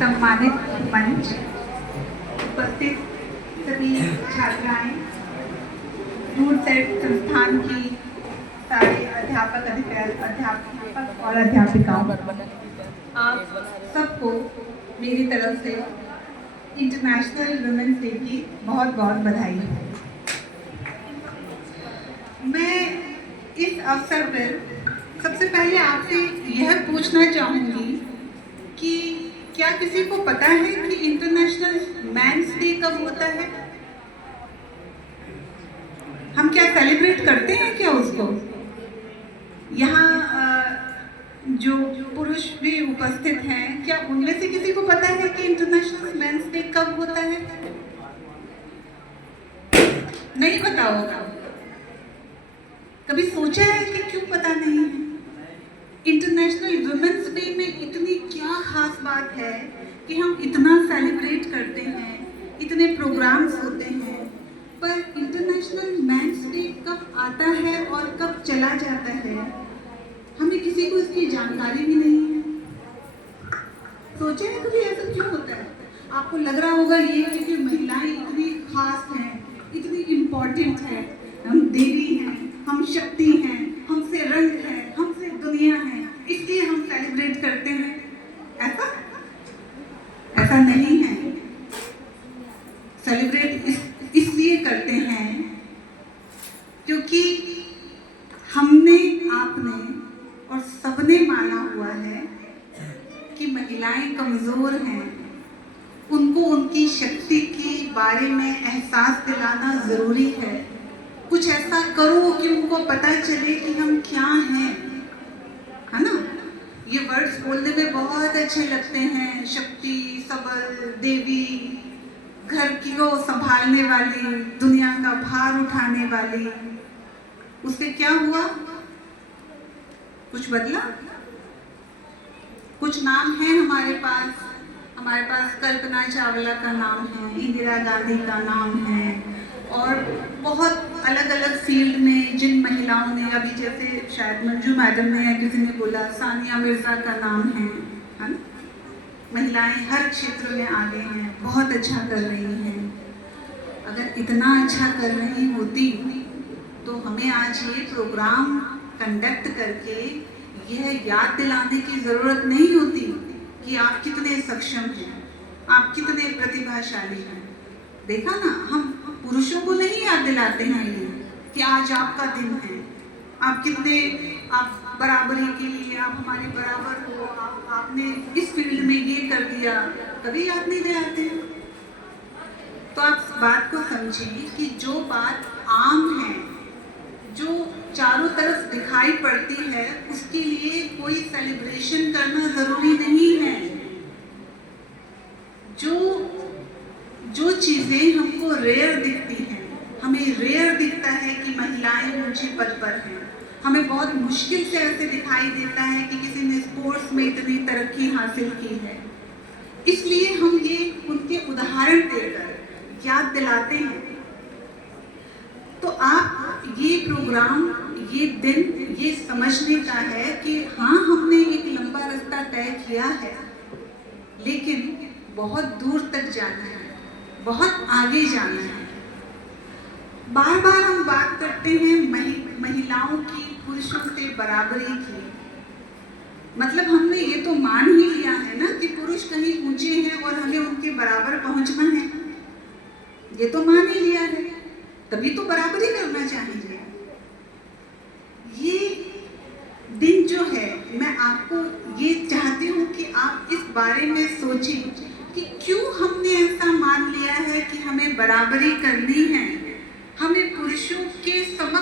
सम्मानित मंच, उपस्थित सभी छात्राएं, रूटसेट संस्थान की सारे अध्यापक और अध्यापिकाओं, आप सबको मेरी तरफ से इंटरनेशनल वुमेन्स डे की बहुत बहुत बधाई। मैं इस अवसर पर सबसे पहले आपसे यह पूछना चाहूँगी कि क्या किसी को पता है कि इंटरनेशनल मेंस डे कब होता है? हम क्या सेलिब्रेट करते हैं क्या उसको? यहाँ जो पुरुष भी उपस्थित हैं, क्या उनमें से किसी को पता है कि इंटरनेशनल मेंस डे कब होता है? नहीं पता होगा। कभी सोचा है कि क्यों पता नहीं है? इंटरनेशनल वुमेन्स डे में इतनी क्या खास बात है कि हम इतना सेलिब्रेट करते हैं, इतने प्रोग्राम्स होते हैं, पर इंटरनेशनल मेंस डे कब आता है और कब चला जाता है, हमें किसी को इसकी जानकारी भी नहीं है। सोचे हैं कभी ऐसा क्यों होता है? आपको लग रहा होगा ये कि महिलाएं इतनी खास हैं, इतनी इम्पोर्टेंट है, हम देवी हैं, हम शक्ति हैं, हमसे रंग है, हमसे दुनिया है, इसलिए हम सेलिब्रेट करते हैं। ऐसा नहीं है। सेलिब्रेट इसलिए करते हैं क्योंकि हमने, आपने और सबने माना हुआ है कि महिलाएं कमजोर हैं, उनको उनकी शक्ति के बारे में एहसास दिलाना जरूरी है। कुछ ऐसा करो कि उनको पता चले कि हम क्या हैं, है ना? ये वर्ड्स बोलने में बहुत अच्छे लगते हैं, शक्ति, सबल, देवी, घर की को संभालने वाली, दुनिया का भार उठाने वाली। उससे क्या हुआ? कुछ बदला? कुछ नाम है हमारे पास कल्पना चावला का नाम है, इंदिरा गांधी का नाम है, और बहुत अलग अलग फील्ड में जिन महिलाओं ने, अभी जैसे शायद मंजू मैडम ने या किसी ने बोला, सानिया मिर्जा का नाम है ना? महिलाएं हर क्षेत्र में आगे हैं, बहुत अच्छा कर रही हैं। अगर इतना अच्छा कर रही होती तो हमें आज ये प्रोग्राम कंडक्ट करके यह याद दिलाने की ज़रूरत नहीं होती कि आप कितने सक्षम हैं, आप कितने प्रतिभाशाली हैं। देखा ना, हम पुरुषों को नहीं याद दिलाते हैं ये कि आज आपका दिन है, आप बराबरी के लिए, आप हमारे बराबर हो, आपने इस फील्ड में ये कर दिया, कभी याद नहीं दिलाते हैं। तो आप इस बात को समझिए कि जो बात आम है, जो चारों तरफ दिखाई पड़ती है, उसके लिए कोई सेलिब्रेशन करना जरूरी नहीं है। जो चीजें हमको रेयर दिखती हैं, हमें रेयर दिखता है कि महिलाएं ऊंचे पद पर हैं, हमें बहुत मुश्किल से ऐसे दिखाई देता है कि किसी ने स्पोर्ट्स में इतनी तरक्की हासिल की है, इसलिए हम ये उनके उदाहरण देकर याद दिलाते हैं। तो आप ये प्रोग्राम, ये दिन, ये समझने का है कि हाँ, हमने एक लंबा रास्ता तय किया है, लेकिन बहुत दूर तक जाना है, बहुत आगे जाना है। बार बार हम बात करते हैं महिलाओं की पुरुषों से बराबरी की, मतलब हमने ये तो मान ही लिया है ना कि पुरुष कहीं ऊंचे हैं और हमें उनके बराबर पहुंचना है। ये तो मान ही लिया है, तभी तो बराबरी करना चाहिए। ये दिन जो है, मैं आपको ये चाहती हूँ कि आप इस बारे में सोचें कि क्यों हमने ऐसा मान लिया है कि हमें बराबरी करनी है, हमें पुरुषों के समक्ष